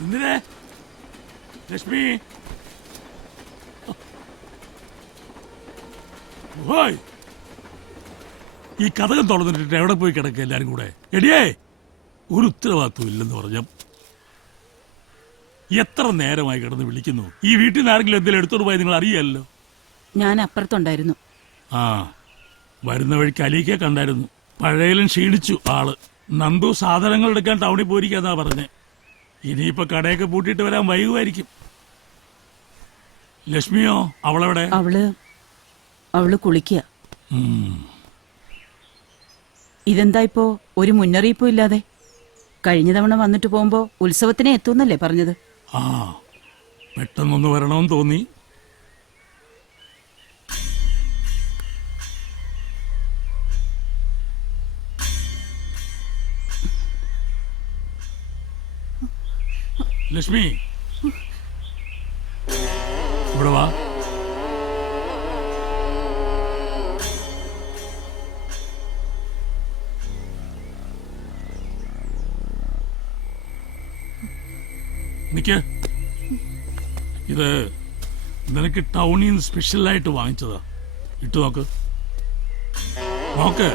എന്തിനെ ലക്ഷ്മി? ഈ കഥകം തുറന്നിട്ട് എവിടെ പോയി കിടക്കുക എല്ലാരും കൂടെ? എടിയേ, ഒരു ഉത്തരവാദിത്വം ഇല്ലെന്ന് പറഞ്ഞ എത്ര നേരമായി കിടന്ന് വിളിക്കുന്നു. ഈ വീട്ടിൽ നിന്ന് ആരെങ്കിലും എന്തെങ്കിലും എടുത്തോണ്ട് പോയി നിങ്ങൾ അറിയാലോ. ഞാൻ അപ്പുറത്തുണ്ടായിരുന്നു. ആ, വരുന്ന വഴിക്ക് അലീക്കെ കണ്ടായിരുന്നു. പഴയലും ക്ഷീണിച്ചു ആള്. നന്ദു സാധനങ്ങൾ എടുക്കാൻ ടൗണിൽ പോയിരിക്കാന്നാ പറഞ്ഞേ. ഇനിയിപ്പൊ കടയൊക്കെ പൂട്ടിയിട്ട് വരാൻ വൈകുമായിരിക്കും. ലക്ഷ്മിയോ? അവളെവിടെ? അവള് കുളിക്കുക. ഇതെന്താ ഇപ്പോ ഒരു മുന്നറിയിപ്പും ഇല്ലാതെ? കഴിഞ്ഞ തവണ വന്നിട്ട് പോകുമ്പോ ഉത്സവത്തിനെ എത്തുന്നല്ലേ പറഞ്ഞത്? ആ, പെട്ടെന്നൊന്ന് വരണമെന്ന് തോന്നി. ലക്ഷ്മി, ഇവിടെ വാ. നിക്ക്. ഇത് നിനക്ക് ടൗണിൽ നിന്ന് സ്പെഷ്യലായിട്ട് വാങ്ങിച്ചതാ. ഇട്ടു നോക്ക്. നോക്ക്.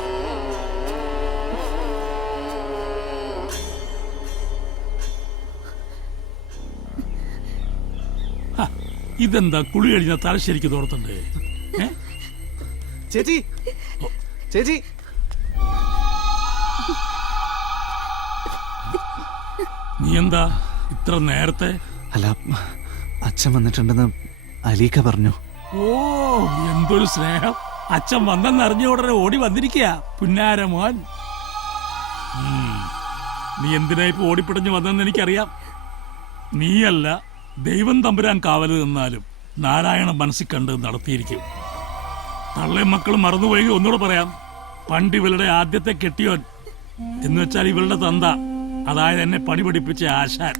ഇതെന്താ കുളി കഴിഞ്ഞ തലശ്ശേരിക്ക് തോർത്തണ്ടേ? ചേച്ചി, ചേച്ചി, നീ എന്താ ഇത്ര നേരത്തെ? അല്ല, അച്ഛൻ വന്നിട്ടുണ്ടെന്ന് അലീക്ക പറഞ്ഞു. ഓ, എന്തൊരു സ്നേഹം! അച്ഛൻ വന്നെന്നറിഞ്ഞ ഉടനെ ഓടി വന്നിരിക്കുക പുന്നാരമോൻ. നീ എന്തിനാ ഇപ്പൊ ഓടിപ്പിടഞ്ഞു വന്നെന്ന് എനിക്കറിയാം. നീയല്ല, ദൈവം തമ്പുരാൻ കാവല് നിന്നാലും നാരായണൻ മനസ്സിൽ കണ്ട് നടത്തിയിരിക്കും. തള്ളയും മക്കളും മറന്നുപോയി. ഒന്നുകൂടെ പറയാം, പണ്ട് ഇവളുടെ ആദ്യത്തെ കെട്ടിയോൻ എന്ന് വെച്ചാൽ ഇവളുടെ തന്ത, അതായത് എന്നെ പണി പഠിപ്പിച്ച ആശാൻ,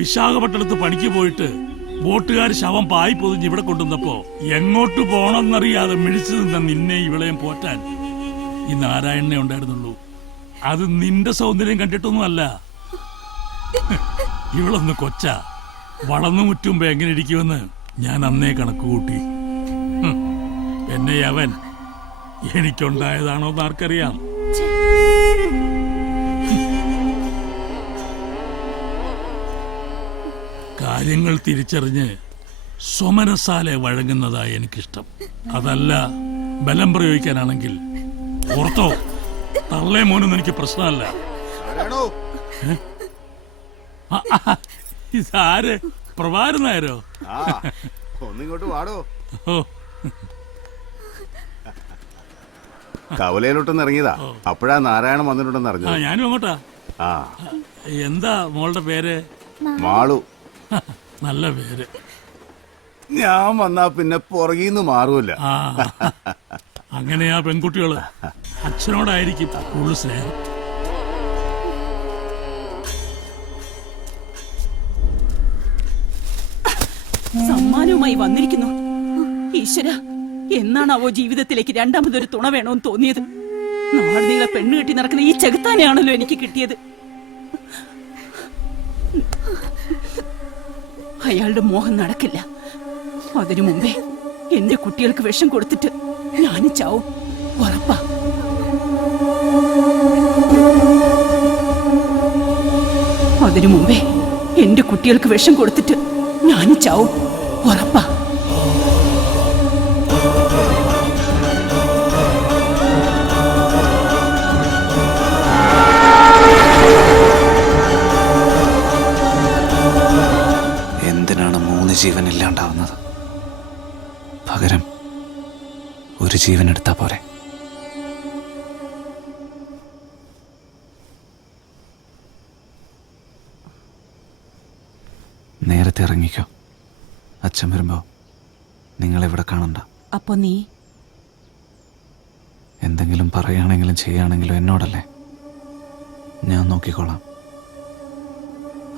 വിശാഖപട്ടണത്ത് പണിക്ക് പോയിട്ട് ബോട്ടുകാർ ശവം പായി പൊതിഞ്ഞ് ഇവിടെ കൊണ്ടുവന്നപ്പോ എങ്ങോട്ട് പോണമെന്നറിയാതെ മിഴിച്ചു നിന്ന നിന്നെ ഇവളെയും പോറ്റാൻ ഈ നാരായണനെ ഉണ്ടായിരുന്നുള്ളൂ. അത് നിന്റെ സൗന്ദര്യം കണ്ടിട്ടൊന്നും അല്ല. ഇവളൊന്ന് കൊച്ച വളർന്നു മുറ്റുമ്പോ എങ്ങനെ ഇരിക്കുമെന്ന് ഞാൻ അന്നേ കണക്ക് കൂട്ടി. എന്നെ അവൻ എനിക്കുണ്ടായതാണോ എന്ന് ആർക്കറിയാം. കാര്യങ്ങൾ തിരിച്ചറിഞ്ഞ് സ്വമനസാലെ വഴങ്ങുന്നതായി എനിക്കിഷ്ടം. അതല്ല ബലം പ്രയോഗിക്കാനാണെങ്കിൽ ഓർത്തോ, തള്ളേ മോനൊന്നും എനിക്ക് പ്രശ്നമല്ല. ഇതാര്? പ്രഭാകരൻ നായരോ? ഒന്നിങ്ങോട്ട് വാടോ. ഓ, കവലയിലോട്ടൊന്ന് ഇറങ്ങിയതാ. അപ്പോഴാ നാരായണൻ വന്നിട്ടുണ്ടെന്ന് അറിഞ്ഞു. ഞാനും അങ്ങോട്ടാ. ആ, എന്താ മോളുടെ പേര്? മാളു. നല്ല പേര്. ഞാൻ വന്നാ പിന്നെ പുറകീന്ന് മാറൂല. ആ, അങ്ങനെയാ പെൺകുട്ടികള്. അച്ഛനോടായിരിക്കും കൂടുതൽ സ്നേഹം. സമ്മാനവുമായി വന്നിരിക്കുന്നു. ഈശ്വര, എന്നാണാവോ ജീവിതത്തിലേക്ക് രണ്ടാമതൊരു തുണ വേണമെന്ന് തോന്നിയത്? നാടുനീളെ പെണ്ണ് കെട്ടി നടക്കുന്ന ഈ ചെകുത്താനെയാണല്ലോ എനിക്ക് കിട്ടിയത്. അയാളുടെ മോഹം നടക്കില്ല. അതിനു മുമ്പേ എന്റെ കുട്ടികൾക്ക് വിഷം കൊടുത്തിട്ട് ഞാനും ചാവും, ഉറപ്പാ. അതിനു മുമ്പേ എന്റെ കുട്ടികൾക്ക് വിഷം കൊടുത്തിട്ട് ഞാനും ചാവും, ഉറപ്പാ. എന്തിനാണ് 3 ജീവൻ ഇല്ലാണ്ടാവുന്നത്? പകരം ഒരു ജീവൻ എടുത്താ പോരെ? നേരത്തെ ഇറങ്ങിക്കോ. അച്ഛൻ വരുമ്പോ നിങ്ങളിവിടെ കാണണ്ട. അപ്പൊ നീ എന്തെങ്കിലും പറയുകയാണെങ്കിലും ചെയ്യുകയാണെങ്കിലും എന്നോടല്ലേ? ഞാൻ നോക്കിക്കോളാം.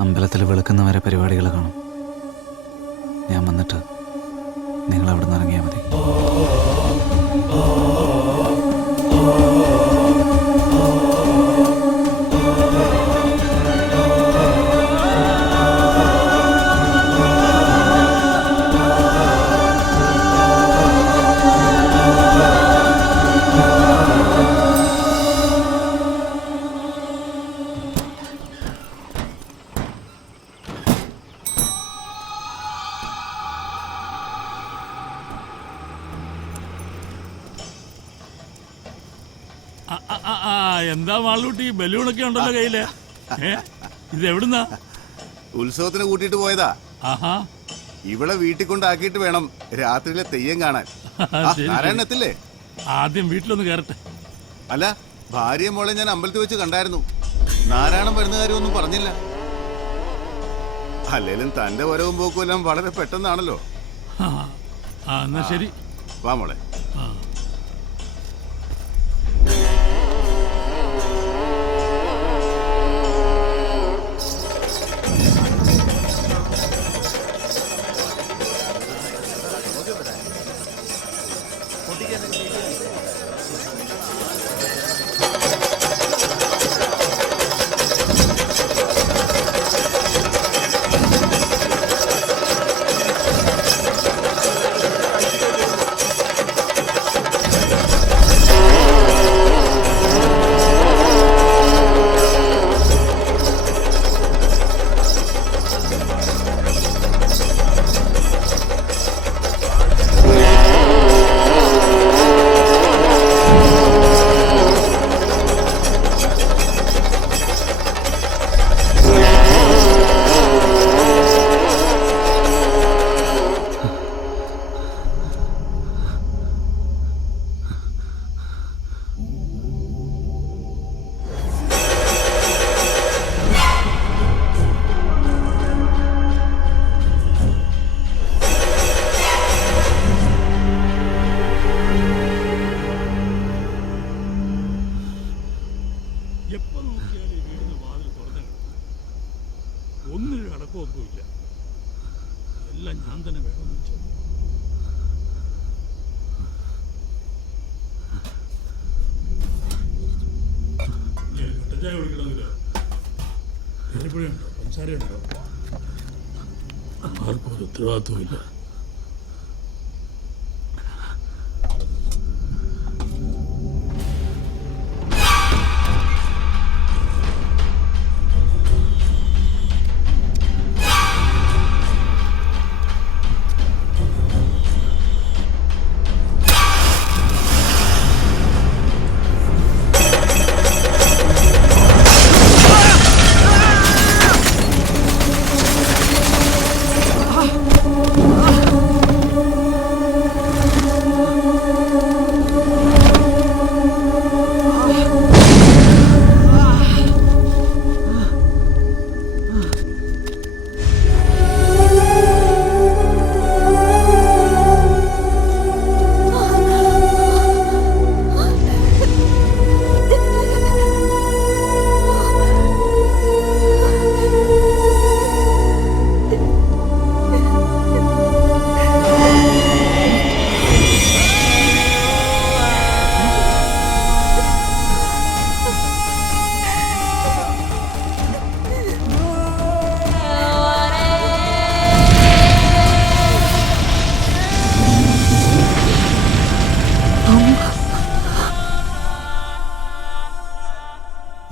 അമ്പലത്തിൽ വെളുക്കുന്നവരെ പരിപാടികൾ കാണും. ഞാൻ വന്നിട്ട് നിങ്ങൾ അവിടെ നിന്ന് ഇറങ്ങിയാൽ മതി. എന്താ മാളൂട്ടി ബലൂണൊക്കെ ഉണ്ടല്ലോ കയ്യില്? ഇത് എവിടുന്നാ? ഉത്സവത്തിന് കൂട്ടിയിട്ട് പോയതാ. ആഹാ. ഇവിടെ വീട്ടിൽ കൊണ്ടാക്കിയിട്ട് വേണം രാത്രിയിലെ തെയ്യം കാണാൻ. ആ, ശരി, നാരായണൻ ശരി. എത്തില്ലേ? ആദ്യം വീട്ടിലൊന്ന് കയറട്ടെ. അല്ല, ഭാര്യയും മോളെ ഞാൻ അമ്പലത്തിൽ വെച്ച് കണ്ടായിരുന്നു. നാരായണൻ വരുന്ന കാര്യമൊന്നും പറഞ്ഞില്ല. അല്ലേലും തന്റെ വരവും പോക്കും എല്ലാം വളരെ പെട്ടെന്നാണല്ലോ. എന്നാ ശരി. വാ മോളെ. ആ. എപ്പോ നോക്കിയാലും ഈ വീടിന്റെ വാതിൽ തുറന്നു കിടക്കും. ഒന്നിനും അടക്കമൊന്നുമില്ല. എല്ലാം ഞാൻ തന്നെ വേണമെന്ന് വെച്ചു. കട്ടച്ചായ കുടിക്കണമെങ്കിലോ എരിപ്പുഴയുണ്ടോ പഞ്ചസാരയുണ്ടോ? ആർക്കും ഒരു ഉത്തരവാദിത്വമില്ല.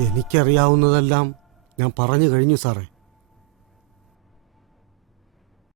എനിക്കറിയാവുന്നതെല്ലാം ഞാൻ പറഞ്ഞു കഴിഞ്ഞു സാറേ.